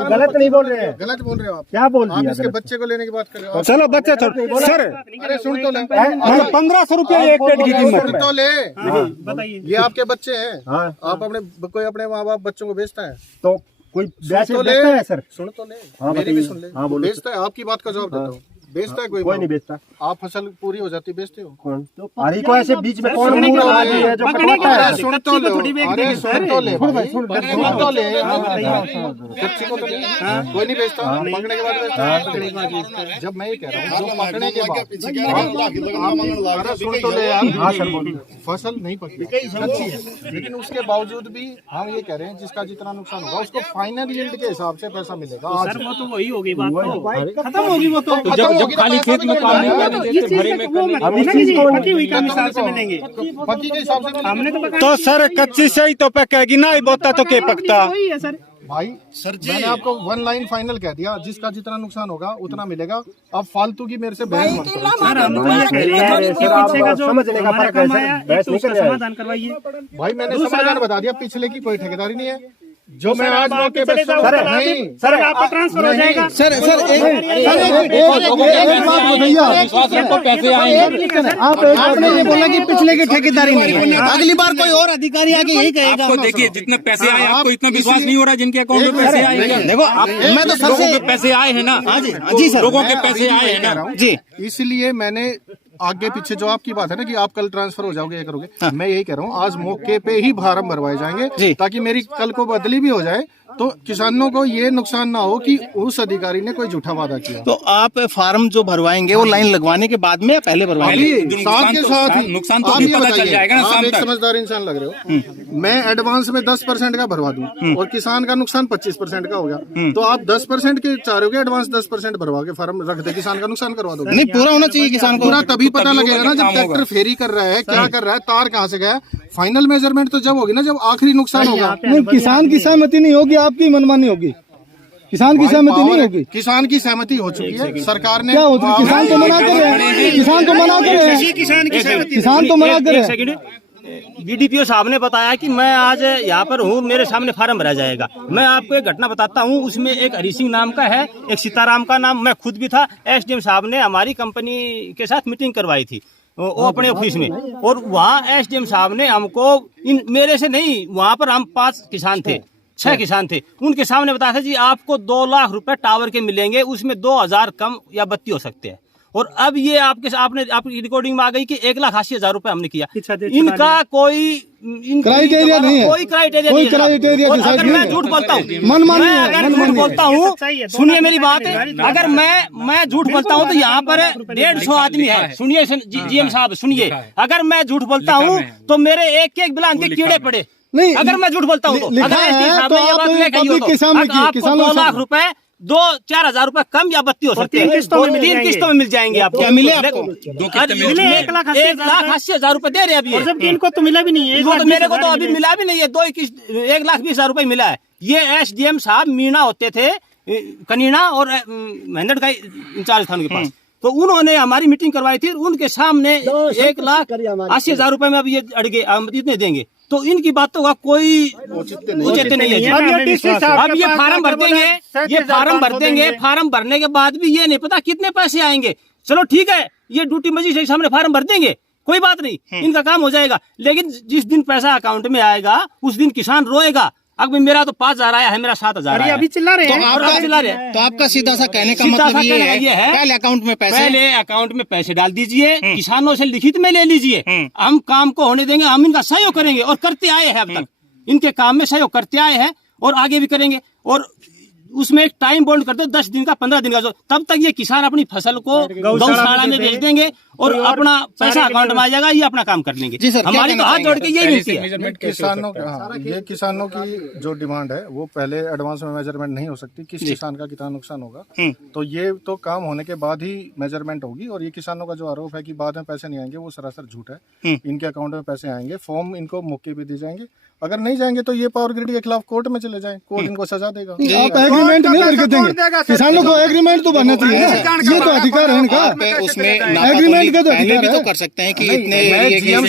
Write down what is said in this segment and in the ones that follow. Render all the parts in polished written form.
गलत नहीं बोल रहे हैं, गलत बोल रहे हो आप। क्या बोल आप दिया इसके बच्चे को लेने की बात कर रहे हो। चलो बच्चे सर अरे सुन तो ले, 1500 रुपया एक पेड़ की कीमत सुन है। तो ले। बताइए, ये आपके बच्चे हैं। हाँ। आप अपने कोई अपने माँ बाप बच्चों को बेचता है? तो कोई सुन तो ले, बेचता है सर? सुन तो ले, हाँ, मेरी भी बताइए। सुन ले। हाँ, बोलो। बेचता है, आपकी बात का जवाब देता हूँ। बेचता है कोई नहीं बेचता। आप फसल पूरी हो जाती बेचते हो? कौन? अरे को ऐसे बीच में कौन सुनने मुंह के लगा बाद दिया है जो पकड़ने के कटवाता बाद है? अरे सुन तो ले, थोड़ी बेच अरे देंगे सुन सर। तो ले, सुन भाई, सुन अरे सुन तो ले। हाँ, कच्ची को तो ले। कोई नहीं बेचता, पकड़ने के बाद बेचता है। जब मैं ये कह रहा हूँ जो पकड़ने के बाद, अरे सुन तो ले यार। हाँ सर बोलिए। फसल नहीं पकी कच्ची है, लेकिन उसके बावजूद भी हम ये कह रहे हैं जिसका जितना नुकसान होगा उसको फाइनल यील्ड के हिसाब से पैसा मिलेगा। आज सर वो तो वही होगी बात, तो खत्म होगी वो तो। जब खाली खेत में काम नहीं तो इस चीज से वो अब इस नहीं, चीज को पकी हुई का हिसाब से मिलेंगे। पकी के हिसाब से हमने तो पका तो सर कच्ची से ही तो पकेगी ना, ही बोता तो के पकता। वही है सर। भाई सर जी, मैंने आपको वन लाइन फाइनल कह दिया, जिसका जितना नुकसान होगा उतना मिलेगा। अब फालतू की मेरे से बहस मत करो। सर हम तो ये कह रहे हैं कि पीछे का जो समझने का हमारा फर्क है काम सर, आया, बहस एक तो नहीं उसका कर रहे हैं। समाधान करवाइए। भाई मैंने समाधान बता दिया, पिछले की कोई ठेकेदारी नहीं है। जो मैं आज आप मौके पे चले जाओ, नहीं सर आपका ट्रांसफर हो जाएगा। सर एक बात बताइए आप आपने ये बोला कि पिछले की ठेकेदारी नहीं है, अगली बार कोई और अधिकारी आके यही कहेगा। आपको देखिए जितने पैसे आए आपको इतना विश्वास नहीं हो रहा जिनके अकाउंट में पैसे आए हैं। देखो मैं तो लोगों सबसे के पैसे आए हैं ना। हाँ जी सर, लोगों के पैसे आए हैं ना जी। इसलिए मैंने आगे पीछे जो आपकी बात है ना कि आप कल ट्रांसफर हो जाओगे, ये करोगे, मैं यही कह रहा हूँ आज मौके पे ही फार्म भरवाए जाएंगे ताकि मेरी कल को बदली भी हो जाए तो किसानों को ये नुकसान ना हो कि उस अधिकारी ने कोई झूठा वादा किया। तो आप फार्म जो भरवाएंगे वो लाइन लगवाने के बाद में या पहले भरवाएंगे? अभी साथ के साथ ही नुकसान तो आप अभी ये पता चल बताइए, जाएगा ना आप शाम एक तक। समझदार इंसान लग रहे हो। मैं एडवांस में 10% का भरवा दूं और किसान का नुकसान 25% का हो गया, तो आप 10% के चाह रहे हो, एडवांस 10% भरवा के फार्म रख दे, किसान का नुकसान करवा दो। नहीं, पूरा होना चाहिए किसान को। पूरा तभी पता तभी लगेगा ना जब काम होगा। ट्रैक्टर फेरी कर रहा है, क्या कर रहा है, तार कहाँ से गया। फाइनल मेजरमेंट तो जब होगी ना जब आखिरी नुकसान होगा। नहीं, किसान की सहमति नहीं होगी, आपकी मनमानी होगी। किसान की सहमति नहीं होगी। किसान की सहमति हो चुकी है, सरकार ने क्या होती है? किसान तो मना करे, किसान तो मना करे, किसान तो मना करे। बीडीपीओ साहब ने बताया कि मैं आज यहाँ पर हूँ, मेरे सामने फार्म भरा जाएगा। मैं आपको एक घटना बताता हूँ, उसमें एक हरी सिंह नाम का है, एक सीताराम का नाम, मैं खुद भी था। एसडीएम साहब ने हमारी कंपनी के साथ मीटिंग करवाई थी वो अपने ऑफिस में, और वहाँ एसडीएम साहब ने हमको मेरे से नहीं, वहाँ पर हम 5 किसान थे, 6 किसान थे, उनके सामने बताया था जी आपको 2 लाख रुपए टावर के मिलेंगे, उसमें 2000 कम या बत्ती हो सकते हैं। और अब ये आपकी रिकॉर्डिंग में आ गई कि 1,80,000 रुपए हमने किया। इनका कोई क्राइटेरिया नहीं है, कोई क्राइटेरिया कोई नहीं है। क्राइटेरिया और डिसाइड अगर नहीं मैं है। झूठ बोलता हूँ, मनमानी मैं है, अगर मनमानी झूठ है। बोलता हूँ, सुनिए मेरी बात, अगर मैं झूठ बोलता हूँ तो यहाँ पर 150 आदमी है। सुनिए जीएम साहब सुनिए, अगर मैं झूठ बोलता हूँ तो मेरे एक बिलान के कीड़े पड़े। नहीं, अगर मैं झूठ बोलता हूँ तो लिखा अगर एसडीएम है साहब तो ने ये आप बात नहीं कही हो पब्लिक के सामने तो की, आपको किसानों 2 के लाख सामने। रुपए 2-4 हजार रुपए कम या बत्ती हो सकते हैं। 3 किस्तों में मिल 3 जाएंगे। किस्तों में मिल जाएंगे आपको। क्या मिले आपको? 2 किस्त मिले 1,80,000 रुपए दे रहे हैं अभी ये। जबकि इनको तो मिला भी नहीं है। वो तो मेरे को तो अभी मिला भी नहीं है, 1,20,000 रुपए मिला है। ये एसडीएम साहब मीणा होते थे, कनीना और महेंद्र का इंचार्ज था उनके पास, तो उन्होंने हमारी मीटिंग करवाई थी। उनके सामने 1,80,000 रुपए में अभी ये अड़गे, हम इतने देंगे, तो इनकी बातों का कोई औचित्य नहीं है। अब ये फार्म भर देंगे, ये फार्म भर देंगे, फार्म भरने के बाद भी ये नहीं पता कितने पैसे आएंगे। चलो ठीक है, ये ड्यूटी मजिस्ट्रेट के सामने फार्म भर देंगे, कोई बात नहीं, इनका काम हो जाएगा। लेकिन जिस दिन पैसा अकाउंट में आएगा उस दिन किसान रोएगा। अब मेरा तो 5,000 आया है, मेरा 7,000 आया। अभी चिल्ला रहे हैं। तो आपका सीधा सा कहने का सीधा सा मतलब कहने का ये है पहले अकाउंट में पैसे, पहले अकाउंट में पैसे डाल दीजिए, किसानों से लिखित में ले लीजिए, हम काम को होने देंगे, हम इनका सहयोग करेंगे और करते आए हैं। अब तक इनके काम में सहयोग करते आए हैं और आगे भी करेंगे। और उसमें एक टाइम बॉन्ड कर दो, 10 दिन का, 15 दिन का, जो तब तक ये किसान अपनी फसल को गौशाला में भेज देंगे और अपना पैसा अकाउंट में आ जाएगा, ये अपना काम कर लेंगे। जी सर, क्या हमारी तो कहना हाथ जोड़ के यही मिलती है। किसानों ये किसानों की जो डिमांड है वो पहले एडवांस में मेजरमेंट नहीं हो सकती, किस किसान का कितना नुकसान होगा, तो ये तो काम होने के बाद ही मेजरमेंट होगी। और ये किसानों का जो आरोप है कि बाद में पैसे नहीं आएंगे, वो सरासर झूठ है। इनके अकाउंट में पैसे आएंगे, फॉर्म इनको मौके पे दिए जाएंगे अगर नहीं जाएंगे तो ये पावर ग्रिड के खिलाफ कोर्ट में चले जाएं, कोर्ट इनको सजा देगा। आप एग्रीमेंट नहीं करके देंगे, किसानों को एग्रीमेंट तो बनना चाहिए, ये तो अधिकार है इनका। उसमें एग्रीमेंट का तो पहले भी अधिकार तो है। कर सकते हैं कि इतने जीएम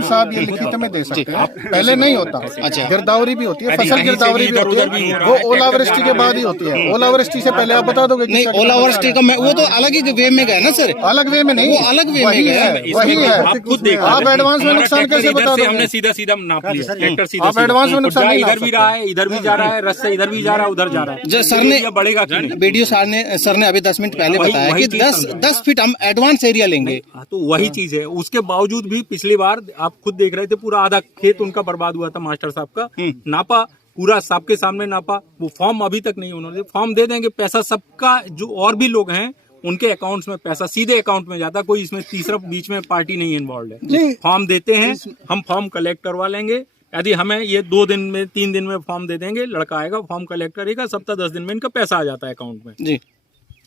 साहब ये लिखित में दे सकते हैं, पहले नहीं होता। अच्छा। गिरदावरी भी होती है, फसल गिरदावरी भी होती है, वो ओलावृष्टि के बाद ही होती है। ओलावृष्टि से पहले आप बता दोगे? नहीं, ओलावृष्टि का वो तो अलग ही वे में गया ना सर, अलग वे में नहीं, वो अलग वे में वही गया। है, वही है। आप खुद देखो, आप एडवांस में नुकसान कैसे बता दोगे? हमने सीधा सीधा नाप लिया, ट्रैक्टर सीधा आप एडवांस में नुकसान नहीं इधर नाप भी रहा है, इधर भी जा रहा है, रस से इधर भी जा रहा है, उधर जा रहा है। जो सर ने ये बढ़ेगा कि नहीं? वीडियो सर ने अभी 10 मिनट पहले वही- बताया वही कि चीज 10 फीट हम एडवांस एरिया लेंगे। हाँ, तो वही चीज है। उसके बावजूद भी पिछली बार आप खुद देख रहे थे, पूरा आधा खेत उनका बर्बाद हुआ था मास्टर साहब का। नापा, पूरा सबके सामने नापा, वो फॉर्म अभी तक नहीं उन्होंने, फॉर्म दे देंगे, पैसा सबका, जो और भी लोग हैं उनके अकाउंट्स में पैसा सीधे अकाउंट में जाता, कोई इसमें तीसरा बीच में पार्टी नहीं इन्वॉल्व है। फॉर्म देते हैं, हम फॉर्म कलेक्ट करवा लेंगे, यदि हमें ये 2 दिन में 3 दिन में फॉर्म दे देंगे, लड़का आएगा फॉर्म कलेक्ट करेगा, सप्ताह 10 दिन में इनका पैसा आ जाता है अकाउंट में जी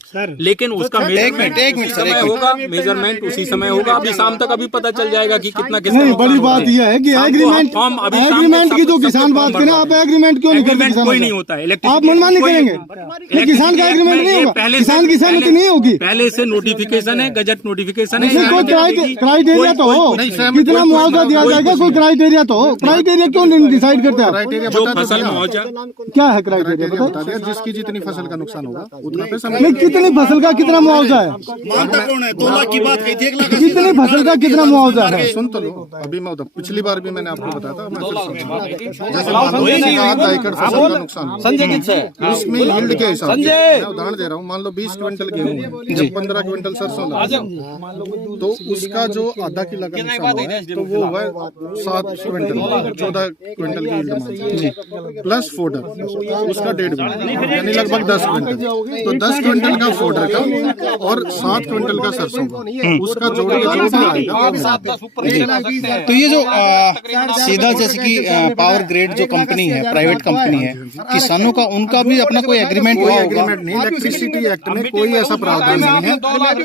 सर। लेकिन उसका एक मिनट, सर, एक मिनट। होगा, मेजरमेंट उसी समय होगा। अभी शाम तक अभी पता चल जाएगा कि कितना कितना नहीं, नुकसान बड़ी हुआ बात यह है कि एग्रीमेंट फॉर्म अभी शाम तक एग्रीमेंट की जो सबको किसान बात फॉर्म करें, आप एग्रीमेंट क्यों नहीं करते? एग्रीमेंट किसानों कोई का? नहीं होता है। आप मनमानी करेंगे, नहीं, किसान का एग्रीमेंट नहीं होगा, किसान की सहमति नहीं होगी। पहले से नोटिफिकेशन है, गजट नोटिफिकेशन है। इसमें कोई क्राइटेरिया तो हो, कितना मुआवजा दिया जाएगा, कोई क्राइटेरिया तो हो। क्राइटेरिया क्यों नहीं डिसाइड करते आप? क्राइटेरिया जो बता फसल दो, मुआवजा क्या है क्राइटेरिया बताओ? बता दिया, जिसकी जितनी फसल का नुकसान होगा उतना पैसा नहीं, कितनी फसल का कितना मुआवजा है? मानता कौन है? 2 लाख की बात कही थी, 1 लाख कितनी फसल का कितना मुआवजा है? सुन तो लो, अभी मैं पिछली बार भी मैंने आपको बताया था, मैं फिर समझाऊं। जैसे मान लो किसी का आधा एकड़ फसल का नुकसान हुआ, उसमें यील्ड के हिसाब से मैं उदाहरण दे रहा हूँ, मान लो 20 क्विंटल गेहूं है, जब 15 क्विंटल सरसों लगा, तो उसका जो आधा किलो का नुकसान हुआ है, तो वो हुआ 7 क्विंटल, 14 क्विंटल की यील्ड मान प्लस फोडर, उसका 1.5 क्विंटल, यानी लगभग 10 क्विंटल। तो 10 क्विंटल का फोडर का और 7 क्विंटल का सरसों का, उसका जोड़ के जो भी आएगा। तो ये जो सीधा जैसे कि पावर ग्रिड जो कंपनी है, प्राइवेट कंपनी है, किसानों का उनका भी अपना कोई एग्रीमेंट कोई हुआ होगा? एग्रीमेंट नहीं, इलेक्ट्रिसिटी एक्ट में कोई ऐसा प्रावधान नहीं है,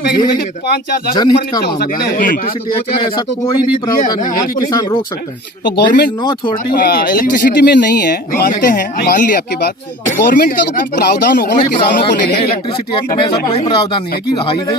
ये जनहित का मामला है। इलेक्ट्रिसिटी एक्ट में ऐसा कोई भी प्रावधान नहीं है कि किसान रोक सकता है। तो गवर्नमेंट नो अथॉरिटी इलेक्ट्रिसिटी में नहीं है, मानते हैं, मान लिया आपकी बात। गवर्नमेंट का तो कुछ प्रावधान होगा ना किसानों को लेकर। इलेक्ट्रिसिटी एक्ट में ऐसा कोई प्रावधान नहीं है कि हाईवे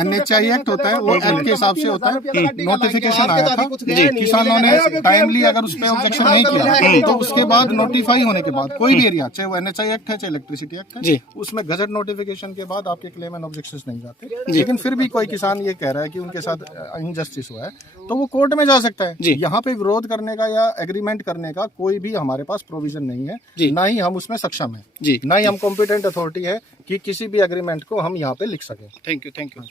NHI एक्ट होता है, वो एक्ट के हिसाब से होता है। नोटिफिकेशन आया था, किसानों ने टाइमली अगर उस पर ऑब्जेक्शन नहीं किया तो उसके बाद नोटिफाई होने के बाद कोई भी एरिया, चाहे वो NHI एक्ट है चाहे इलेक्ट्रिसिटी एक्ट है, उसमें गजट नोटिफिकेशन के बाद आपके क्लेम एंड ऑब्जेक्शंस नहीं जाते। लेकिन फिर भी कोई किसान ये कह रहा है कि उनके साथ इनजस्टिस हुआ है, तो वो कोर्ट में जा सकता है। यहाँ पे विरोध करने का या एग्रीमेंट करने का कोई भी हमारे पास प्रोविजन नहीं है, ना ही हम उसमें सक्षम है, ना ही हम कॉम्पिटेंट अथॉरिटी है कि किसी भी एग्रीमेंट को हम यहाँ पे लिख सके। Thank you.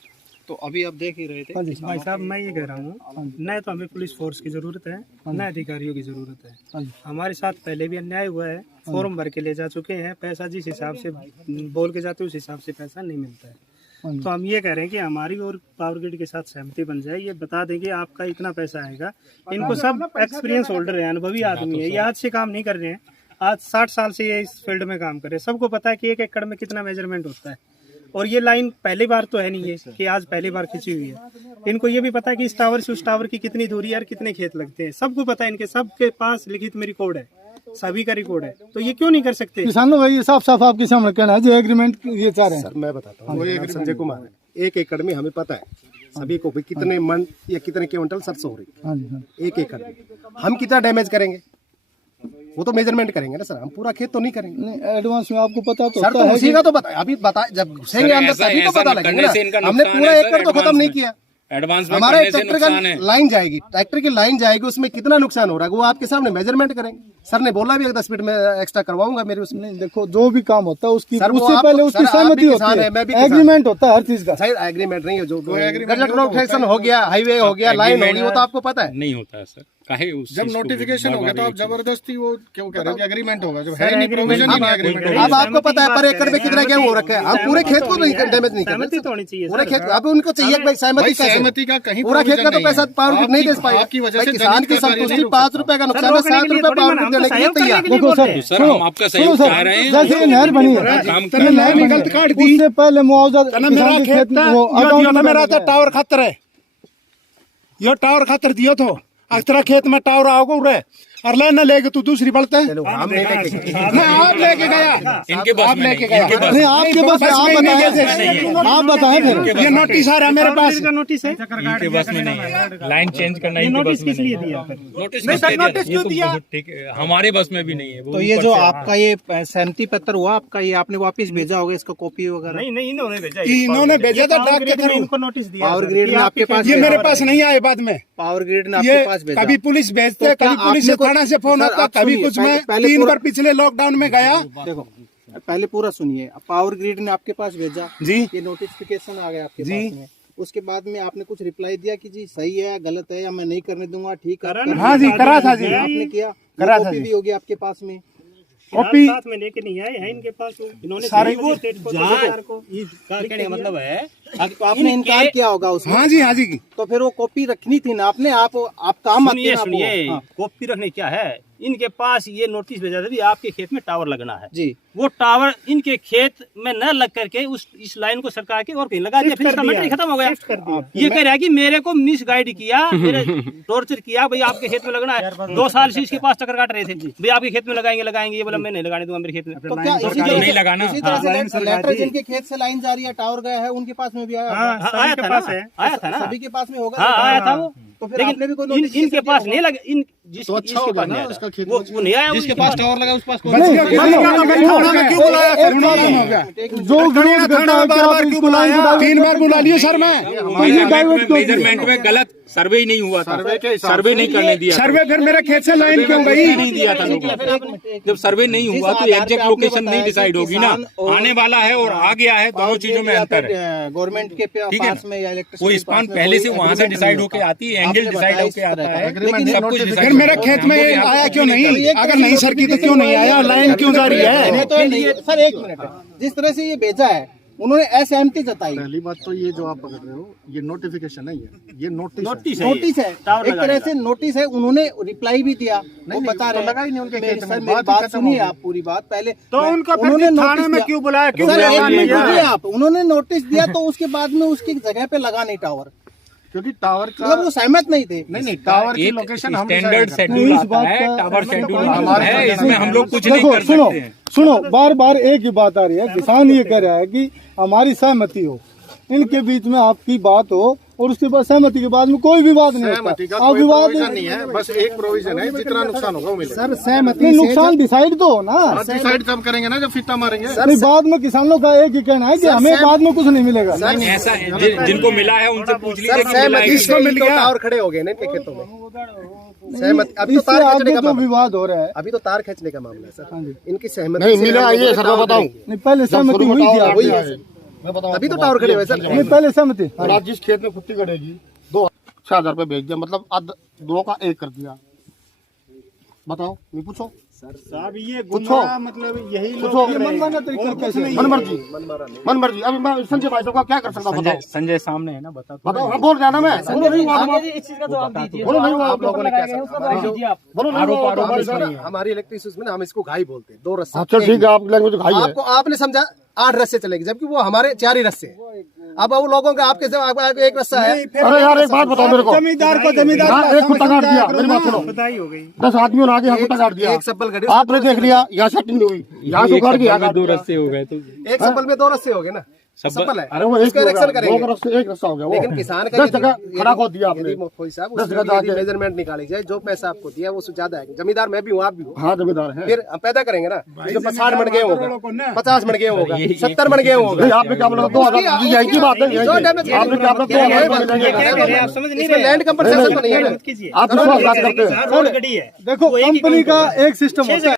तो अभी आप देख ही रहे थे। भाई साहब, मैं ये कह रहा हूँ, न तो हमें पुलिस फोर्स की जरूरत है, न अधिकारियों की जरूरत है। हमारे साथ पहले भी अन्याय हुआ है, फॉर्म भर के ले जा चुके हैं, पैसा जिस हिसाब से बोल के जाते उस हिसाब से पैसा नहीं मिलता है। तो हम ये कह रहे हैं कि हमारी और पावर ग्रिड के साथ सहमति बन जाए, ये बता देंगे आपका इतना पैसा आएगा। इनको सब एक्सपीरियंस होल्डर है, अनुभवी आदमी है, ये आज से काम नहीं कर रहे हैं, आज 60 साल से ये इस फील्ड में काम कर रहे हैं। सबको पता है कि 1 एकड़ में कितना मेजरमेंट होता है, और ये लाइन पहली बार तो है नहीं है कि आज पहली बार खींची हुई है। इनको ये भी पता है कि इस टावर से उस टावर की कितनी दूरी है और कितने खेत लगते हैं, सबको पता है। इनके सबके पास लिखित में रिकॉर्ड है, सभी का रिकॉर्ड है, तो ये क्यों नहीं कर सकते? किसानों भाई साफ साफ आपके सामने कहना है जो एग्रीमेंट ये चाह रहे हैं। मैं बताता हूँ, संजय कुमार है। 1 एकड़ में हमें पता है सभी को भी कितने मन या कितने क्विंटल सरसों हो रही है 1 एकड़ में। हम कितना डैमेज करेंगे वो तो मेजरमेंट करेंगे ना सर, हम पूरा खेत तो नहीं करेंगे। नहीं, एडवांस में आपको पता तो सर, तो उसी का तो पता, अभी बता, जब घुसेंगे अंदर तभी तो पता लगेगा ना। हमने पूरा एकड़ तो खत्म नहीं किया, एडवांस हमारा ट्रैक्टर का लाइन जाएगी, ट्रैक्टर की लाइन जाएगी, उसमें कितना नुकसान हो रहा है वो आपके सामने मेजरमेंट करेंगे। सर ने बोला भी 10 फीट में एक्स्ट्रा करवाऊंगा मेरे उसमें। नहीं, देखो जो भी काम होता है उसकी सर, वो उससे आप- पहले उसकी सर, आप सहमति भी होती किसान है, मैं भी है, किसान एग्रीमेंट होता है हर चीज का। सही एग्रीमेंट नहीं है, जो गजट नोटिफिकेशन हो गया, हाईवे हो गया, लाइन हो गई, वो तो आपको पता है। नहीं होता है सर, काहे उस जब चीज को नोटिफिकेशन हो गया तो आप बर्बादी जबरदस्ती वो क्यों कह रहे हो कि एग्रीमेंट होगा, जब है नहीं प्रोविजन ही नहीं एग्रीमेंट। अब आपको पता है पर एकड़ में कितना गेहूं हो रखा है, हम पूरे खेत को नहीं डैमेज नहीं कर सहमति रहे तो होनी चाहिए पूरे सर। खेत। अब उनको चाहिए कि भाई सहमति भाई कैसे? सहमति का कहीं पूरा खेत का तो provision पैसा नहीं है। पावर ग्रिड नहीं दे आपकी- पाएगा। आपकी वजह भाई से किसान की जनहित का संतुष्टि कार्य नहीं 5 रुपए का नुकसान है, 7 रुपए पावर ग्रिड देने के लिए तैयार। देखो सर, सर, हम आपका सहयोग चाह रहे हैं। जैसे ये नहर बनी है, काम ये नहर बनी है, उससे पहले मुआवजा किसान के खेत में वो अकाउंट में मेरा तो टावर खतर है, यो टावर खतर दियो तो अक्सर खेत में टावर आओगे उरे और लेना लेके तू दूसरी बढ़ता है। चलो हम नहीं लेके गए। मैं आप लेके गया, इनके बस में नहीं, इनके बस नहीं आपके पास आप बताएं फिर। ये नोटिस आ रहा है मेरे पास, नोटिस है, इनके बस में नहीं है। लाइन चेंज करना ये इनके नोटिस बस में किस नहीं लिए है। दिया फिर? नोटिस क्यों दिया? ठीक है, हमारे बस में भी नहीं है। वो तो ये ऊपर जो से आपका ये सहमति पत्र हुआ आपका, ये आपने वापस भेजा होगा इसका कॉपी वगैरह? नहीं नहीं, इन्होंने भेजा, इन्होंने भेजा था डाक के थ्रू। इनको नोटिस दिया पावर सर, ग्रिड कि ने आपके आपके पास ये भेजा। मेरे पास नहीं आए बाद में, पावर ग्रिड ने ये आपके पास भेजा। कभी पुलिस भेजते, तो क्या कभी पुलिस से आपने थाना से फोन सर, आता, आप कभी सुनिए, कुछ। मैं पहले 3 पूरा- बार पिछले लॉकडाउन में गया। देखो पहले पूरा सुनिए, पावर ग्रिड ने आपके पास भेजा जी, ये नोटिफिकेशन आ गया आपके पास में, उसके बाद में आपने कुछ रिप्लाई दिया कि जी सही है गलत है या मैं नहीं करने दूंगा, ठीक है? हाँ जी, करा था जी, आपने किया, करा था कॉपी जी। भी होगी आपके पास में। कॉपी साथ में लेके नहीं आए हैं इनके पास, इन्होंने सारे वो स्टेट को कहने का मतलब है तो आपने इनकार किया होगा उसमें। हाँ जी, हाँ जी की। तो फिर वो कॉपी रखनी थी ना आपने, आप काम आते सुनिए ना आपको। सुनिए, हाँ, कॉपी रखने क्या है, इनके पास ये नोटिस भेजा था भी आपके खेत में टावर लगना है। जी वो टावर इनके खेत में न लग करके इस लाइन को सरकार के और कहीं लगा दिया, फिर इसका मैटर ही खत्म हो गया। ये कह रहा है कि मेरे को मिस गाइड किया, मेरे टॉर्चर किया, भाई आपके खेत में लगना है। 2 साल से इसके पास चक्कर काट रहे थे, भाई आपके खेत में लगाएंगे, ये बोला मैं नहीं लगाने दूंगा मेरे खेत में। तो क्या इसी नहीं तरह लगाना। इसी तरह से लेटर जिनके खेत से लाइन जा रही है, टावर गया है, उनके पास में भी आया होगा। आया था ना, आया था ना, सभी के पास में होगा। हाँ आया था वो। तो फिर आपने भी कोई लेकिन notice इनके पास दिया नहीं लगे, इन तो अच्छा होगा ना उसका खेत में। वो नहीं आया, जिसके पास टावर लगा उस पास बस क्या क्यों बुलाया? जो विरोध करता है कि आप इसको लाइन को डाइवर्ट 3 बार बुला लिए सर मैं। मेजरमेंट में गलत सर्वे ही नहीं हुआ था, सर्वे नहीं करने दिया था। सर्वे फिर मेरे खेत से लाइन क्यों गई? नहीं दिया था लोगों को। जब सर्वे नहीं हुआ तो एग्जैक्ट लोकेशन नहीं डिसाइड होगी ना, आने वाला है और आ गया है, दोनों चीजों में अंतर है। गवर्नमेंट के ठीक है पास में या इलेक्ट्रिसिटी वो स्पान पहले से वहाँ से डिसाइड होके आती है, एंगल डिसाइड होके आता है, सब कुछ फिर डिसाइड। मेरे खेत में ये आया क्यों नहीं? अगर नहीं सर की तो क्यों नहीं आया? लाइन क्यों जा रही है? तो सर एक मिनट, जिस तरह से ये भेजा है उन्होंने असहमति जताई। पहली बात तो ये जो आप पकड़ रहे हो ये नोटिफिकेशन नहीं है, ये नोटिस नोटिस है, एक तरह से नोटिस है, उन्होंने रिप्लाई भी दिया। वो बता रहे लगा ही नहीं उनके खेत में। सर मेरी बात सुनिए आप पूरी बात पहले। तो उनको फिर उन्होंने थाने नोटिस में दिया। क्यों बुलाया? क्यों सर एक बुलाया? मिनट रुकिए आप, उन्होंने नोटिस दिया तो उसके बाद में उसकी जगह पे लगा नहीं टावर, क्योंकि टावर का मतलब वो सहमत नहीं थे। नहीं टावर की एक लोकेशन हम स्टैंडर्ड decide शेड्यूल इस आता बात है, का- टावर शेड्यूल हमारे है, पास इसमें हम लोग कुछ नहीं देखो कर सुनो सकते हैं। सुनो, बार बार एक ही बात आ रही है। किसान ये कह रहा है कि हमारी सहमति हो, इनके बीच में आपकी बात हो और उसके बाद सहमति के बाद में कोई विवाद नहीं सहमति का होता। आप कोई विवाद प्रोविजन नहीं है, बस एक प्रोविजन है, जितना नुकसान होगा वो मिलेगा। सर सहमति नहीं, नुकसान डिसाइड तो हो ना। डिसाइड तब करेंगे ना जब फीता मारेंगे। नहीं, बाद में किसानों का एक ही कहना है कि हमें बाद में कुछ नहीं मिलेगा। ऐसा जिनको मिला है उनसे पूछ लीजिए कि मिला है सहमति कि से ही तो टावर खड़े हो गए ना इनके खेतों में। सहमति अभी तो इससे तार आगे खींचने का जो मामला, विवाद हो रहा है, अभी तो तार खींचने का मामला है सर। इनकी सहमति नहीं से मिला, हम लोगों ये ने सर टावर बताऊं। नहीं किया। नहीं पहले सहमति हुई थी आप। वही है, तभी तो टावर खड़े हुए सर। नहीं पहले सहमति। और आज जिस खेत में कुत्ती करेगी 2,000 रुपए भेज दिया, मतलब 2 का 1 कर दिया। बताओ, नहीं पूछो साहब ये पूछो, मतलब यही पूछो मनमाना तरीका कैसे? मन मर्जी। अभी मैं संजय भाई का क्या कर सकता हूँ? बताओ संजय सामने है ना, बता बताओ। हाँ बोल रहा ना मैं, बोलो नहीं हुआ, इस चीज का जवाब दीजिए। बोलो नहीं हुआ, आप लोगों ने क्या बोलो नहीं हुआ। हमारी इलेक्ट्रिसिटी में हम इसको घाई बोलते हैं, 2 रस्से। अच्छा ठीक है, आप लैंग्वेज खाई है। आपको आपने समझा 8 रस्से चलेगी, जबकि वो हमारे 4 ही रस्से हैं। अब वो लोगों का आपके एक रस्सा है। अरे यार एक बात बताओ मेरे को, जमींदार को जमींदार हाँ, एक कुत्ता काट दिया, मेरी बात सुनो। बधाई हो गई। 10 आदमियों ने आगे कुत्ता काट दिया, एक सब्बल खड़ी, आपने देख लिया, यहाँ सेटिंग नहीं हुई, यहाँ से उखाड़ के यहाँ काट 2 दिया। रस्ते हो गए तो एक सब्बल में 2 रस्से हो गए ना, सब्बल है। अरे वो एक उसका इलेक्शन करेंगे। 2 रस्ते 1 रस्ता हो गया वो। लेकिन किसान का 10 जगह खड़ा खोद दिया आपने। कोई साहब 10 जगह जाके मेजरमेंट निकाली जाए, जो पैसा आपको दिया वो उससे ज्यादा है। जमींदार मैं भी हूँ, आप भी हो, हाँ जमींदार है। फिर हम पैदा करेंगे ना। जो 60 मन गेहूं होगा, 50 मन गेहूं होगा, 70 मन गेहूं होगा। नहीं, आपने क्या बोला? 2,000 यही की बात है, यही की। आपने क्या बोला? 2,000 आप समझ नहीं इसमें रहे। लैंड कंपनसेशन तो नहीं है ना। कीजिए। आप विश्वासघात करते हैं। रोड गड़ी है। देखो कंपनी का एक सिस्टम होता है।